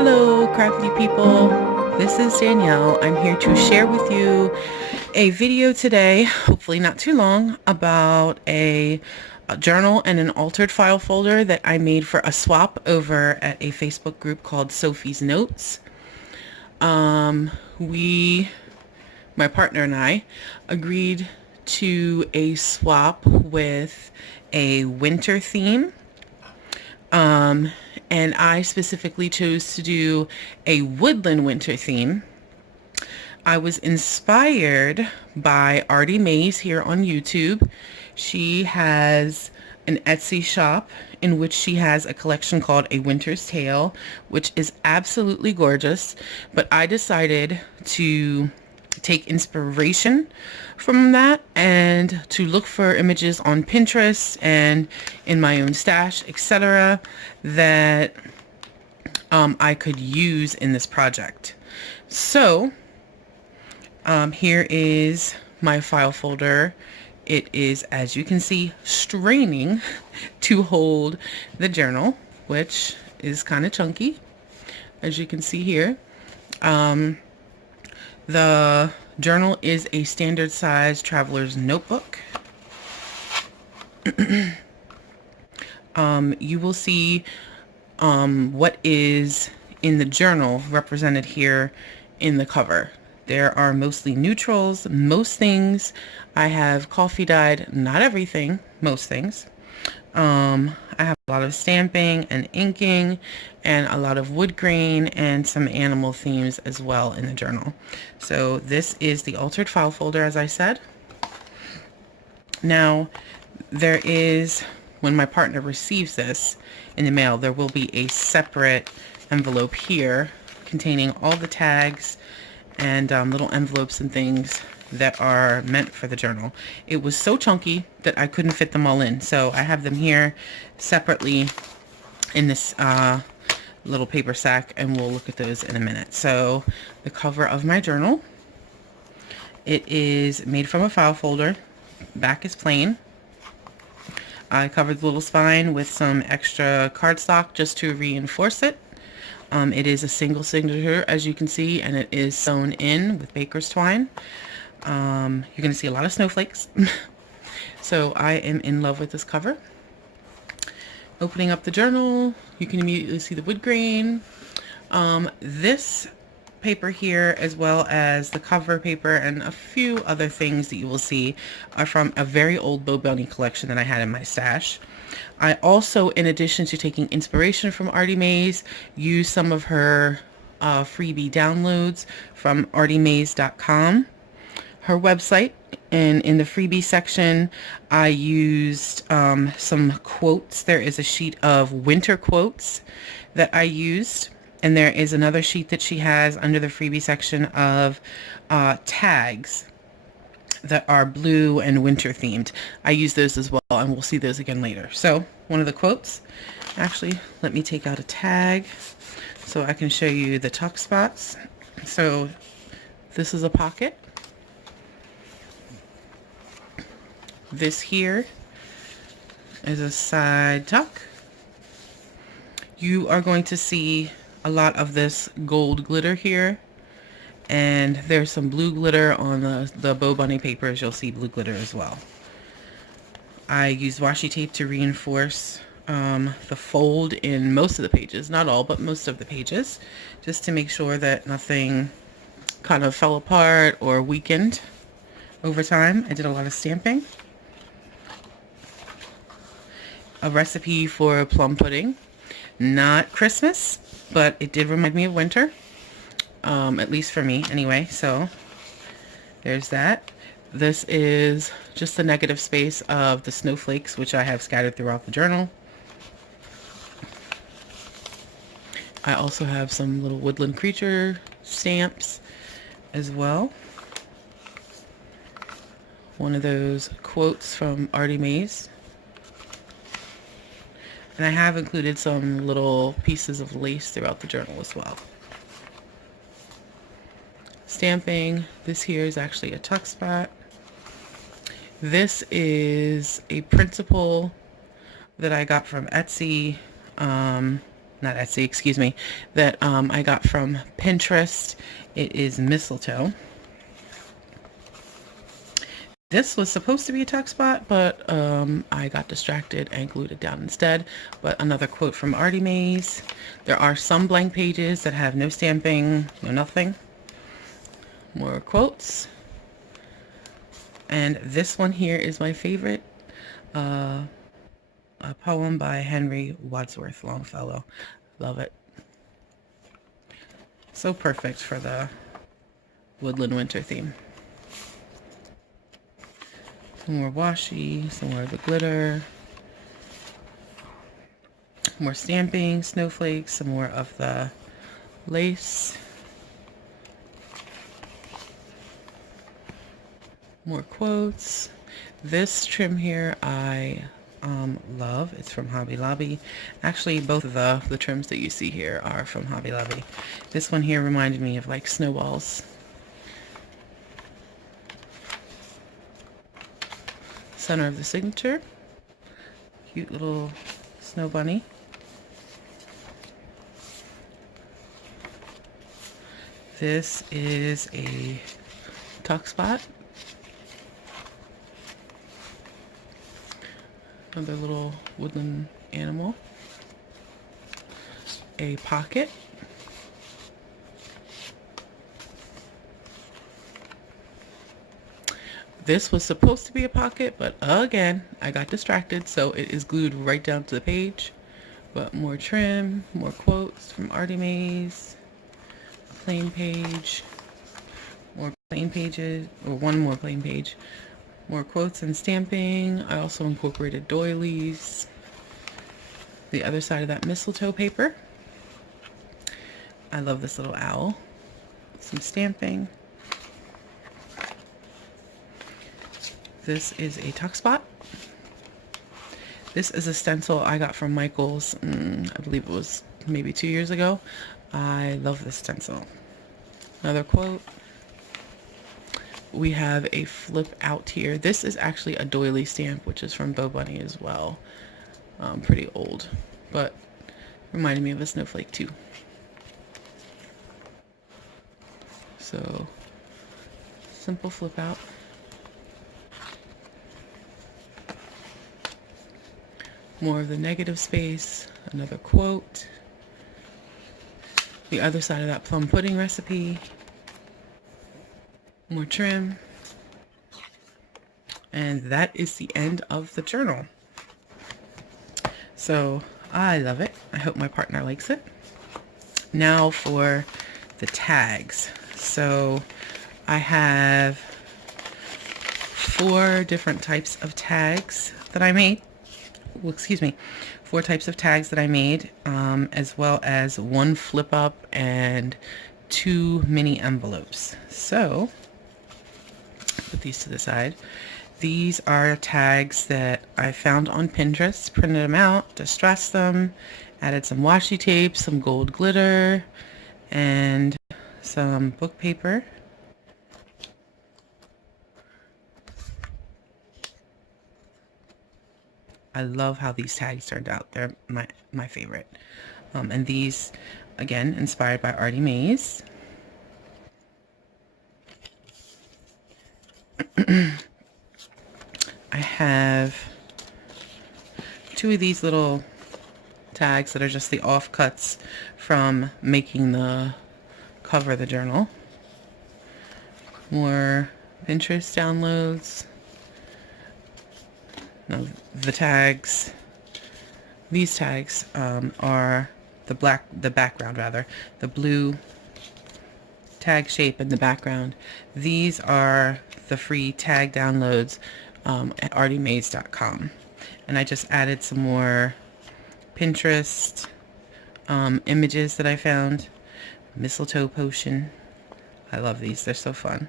Hello, crafty people. This is Danielle. I'm here to share with you a video today, hopefully not too long, about a journal and an altered file folder that I made for a swap over at a Facebook group called Sophie's Notes. We, my partner and I, agreed to a swap with a winter theme. And I specifically chose to do a woodland winter theme. I was inspired by Artie Mays here on YouTube. She has an Etsy shop in which she has a collection called A Winter's Tale, which is absolutely gorgeous. But I decided to take inspiration from that and to look for images on Pinterest and in my own stash, etc., that I could use in this project. So here is my file folder. It is, as you can see, straining to hold the journal, which is kind of chunky, as you can see here. The journal is a standard size traveler's notebook. You will see what is in the journal represented here in the cover. There are mostly neutrals, most things. I have coffee dyed, not everything, most things. I have a lot of stamping and inking and a lot of wood grain and some animal themes as well in the journal. So this is the altered file folder, as I said. Now, there is, when my partner receives this in the mail, there will be a separate envelope here containing all the tags and little envelopes and things that are meant for the journal. It was so chunky that I couldn't fit them all in, so I have them here separately in this little paper sack, and we'll look at those in a minute. So the cover of my journal, it is made from a file folder. Back is plain. I covered the little spine with some extra cardstock just to reinforce it. It is a single signature, as you can see, and it is sewn in with baker's twine. You're going to see a lot of snowflakes. So I am in love with this cover. Opening up the journal, you can immediately see the wood grain. This paper here, as well as the cover paper and a few other things that you will see, are from a very old Bo Bunny collection that I had in my stash. I also, in addition to taking inspiration from Artie Mays, used some of her freebie downloads from artiemays.com, her website. And in the freebie section, I used some quotes. There is a sheet of winter quotes that I used. And there is another sheet that she has under the freebie section of tags that are blue and winter themed. I use those as well, and we'll see those again later. So one of the quotes, actually, let me take out a tag so I can show you the tuck spots. So this is a pocket. This here is a side tuck. You are going to see a lot of this gold glitter here, and there's some blue glitter on the Bo Bunny papers. You'll see blue glitter as well. I used washi tape to reinforce the fold in most of the pages, not all, but most of the pages, just to make sure that nothing kind of fell apart or weakened over time. I did a lot of stamping. A recipe for plum pudding. Not Christmas, but it did remind me of winter, at least for me anyway. So there's that. This is just the negative space of the snowflakes, which I have scattered throughout the journal. I also have some little woodland creature stamps as well. One of those quotes from Artie Mays. And I have included some little pieces of lace throughout the journal as well. Stamping. This here is actually a tuck spot. This is a principle that I got from Etsy. not Etsy, excuse me, that I got from Pinterest. It is mistletoe. This was supposed to be a tuck spot, but I got distracted and glued it down instead. But another quote from Artie Mays. There are some blank pages that have no stamping, no nothing. More quotes. And this one here is my favorite. A poem by Henry Wadsworth Longfellow. Love it. So perfect for the woodland winter theme. Some more washi, some more of the glitter, more stamping, snowflakes, some more of the lace, more quotes. This trim here I love. It's from Hobby Lobby. Actually, both of the trims that you see here are from Hobby Lobby. This one here reminded me of like snowballs. Center of the signature. Cute little snow bunny. This is a tuck spot. Another little woodland animal. A pocket. This was supposed to be a pocket, but again, I got distracted, so it is glued right down to the page. But more trim, more quotes from Artie Mays. Plain page. More plain pages, or one more plain page. More quotes and stamping. I also incorporated doilies. The other side of that mistletoe paper. I love this little owl. Some stamping. This is a tuck spot. This is a stencil I got from Michaels, I believe it was maybe 2 years ago. I love this stencil. Another quote. We have a flip out here. This is actually a doily stamp, which is from Bo Bunny as well. Pretty old, but reminded me of a snowflake too. So, simple flip out. More of the negative space, another quote. The other side of that plum pudding recipe. More trim. And that is the end of the journal. So I love it. I hope my partner likes it. Now for the tags. So I have 4 different types of tags that I made. Well, excuse me, 4 types of tags that I made, as well as 1 flip up and 2 mini envelopes. So put these to the side. These are tags that I found on Pinterest, printed them out, distressed them, added some washi tape, some gold glitter, and some book paper. I love how these tags turned out. They're my favorite. And these, again, inspired by Artie Mays. I have 2 of these little tags that are just the offcuts from making the cover of the journal. More Pinterest downloads. Now, the tags, these tags are the background rather, the blue tag shape in the background. These are the free tag downloads at artiemays.com. And I just added some more Pinterest images that I found. Mistletoe potion. I love these. They're so fun.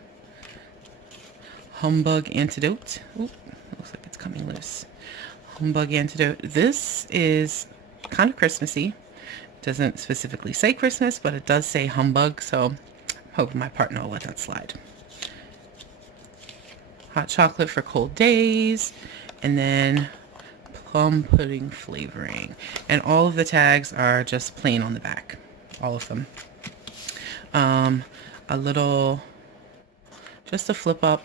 Humbug antidote. Oop, looks like it's coming loose. Humbug antidote. This is kind of Christmassy. Doesn't specifically say Christmas, but it does say humbug, so hope my partner will let that slide. Hot chocolate for cold days, and then plum pudding flavoring. And all of the tags are just plain on the back, all of them. A little, just a flip up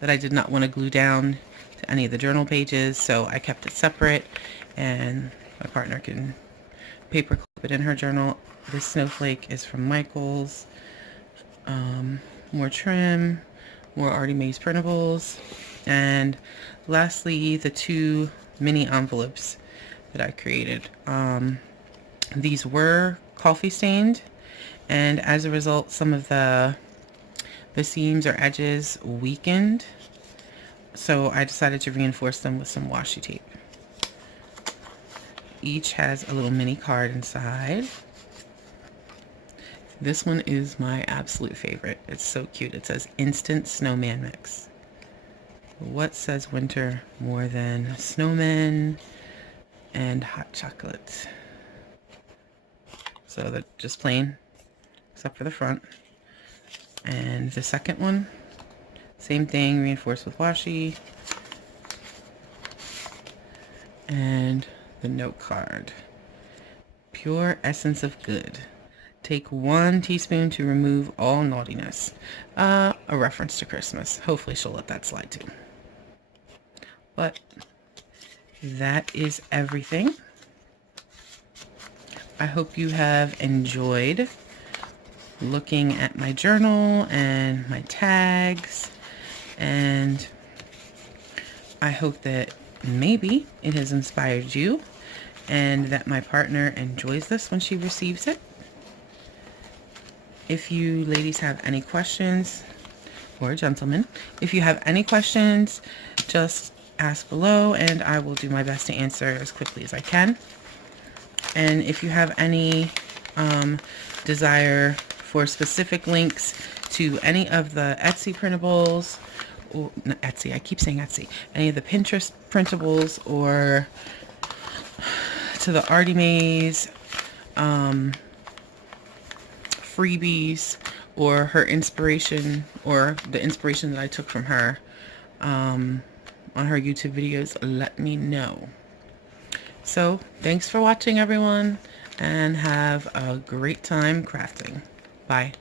that I did not want to glue down to any of the journal pages, so I kept it separate, and my partner can paper clip it in her journal. This snowflake is from Michaels. More trim, more Artie Mays printables, and lastly the 2 mini envelopes that I created. These were coffee stained, and as a result some of the seams or edges weakened, so I decided to reinforce them with some washi tape. Each has a little mini card inside. This one is my absolute favorite. It's so cute. It says Instant Snowman Mix. What says winter more than snowmen and hot chocolate? So they're just plain, except for the front. And the second one, same thing, reinforced with washi. And the note card. Pure essence of good. Take 1 teaspoon to remove all naughtiness. A reference to Christmas. Hopefully she'll let that slide too. But that is everything. I hope you have enjoyed looking at my journal and my tags, and I hope that maybe it has inspired you and that my partner enjoys this when she receives it. If you ladies have any questions, or gentlemen, if you have any questions, just ask below and I will do my best to answer as quickly as I can. And if you have any desire for specific links to any of the Etsy printables, or not Etsy, I keep saying Etsy, any of the Pinterest printables, or to the Artie Mays freebies, or her inspiration, or the inspiration that I took from her on her YouTube videos, let me know. So thanks for watching, everyone, and have a great time crafting. Bye.